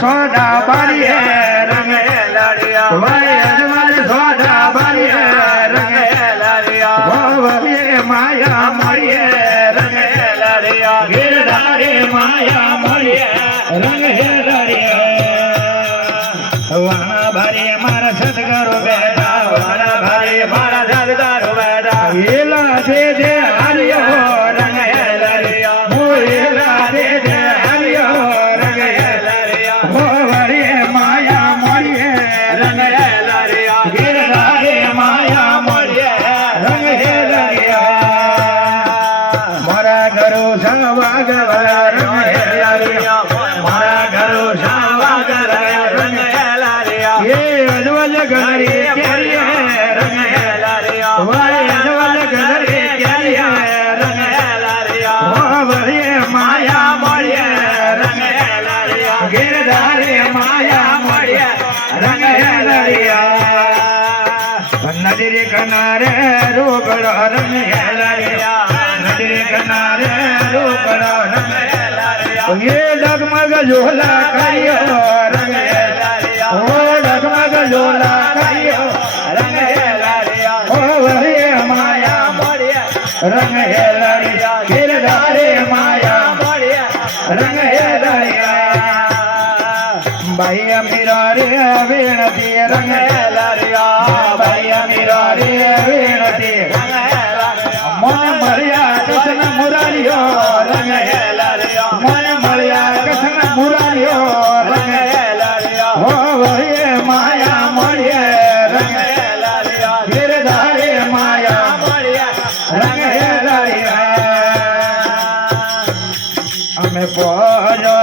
સોદા બારી રંગ સોદા બારી રંગ માયા મળીએ રંગ ગિરધારે માયા મળીએ રંગ વાણા ભારી મારા સદગરો બેઠા વાણા ભારી મારા સદગરો બેઠા એલા દે દે હરિયો રંગ મોએલા દે દે હરિયો રંગ માયા મળીએ રંગ ગિરધારે માયા મળીએ રંગ મારા ઘરો સવાગવા રંગ મારા ઘરો સવાગવા રંગ ये अजवल गहरे केरिया रंग वाले अजवल गहरे केरिया रंग वरे माया मोड़िया रंग गिरधारे माया मोड़िया रंग नदी किनारे रोकड़ो रंग नदी किनारे रोकड़ो रंग ये डगमग झोला करियो रंग डगमग झोला करियो रंग ओ वरे माया मोड़िया रंग गिरधारे माया मोड़िया रंग भैया मेरा रे वीणती रंग भैया मेरा रे वीणती मन मरिया कृष्ण मुरारियो रंग मन मरिया कृष्ण मुरारियो रंग हो वही माया मोड़िए रंग गिरधारे माया मोड़िए रंग हमें पहुँचो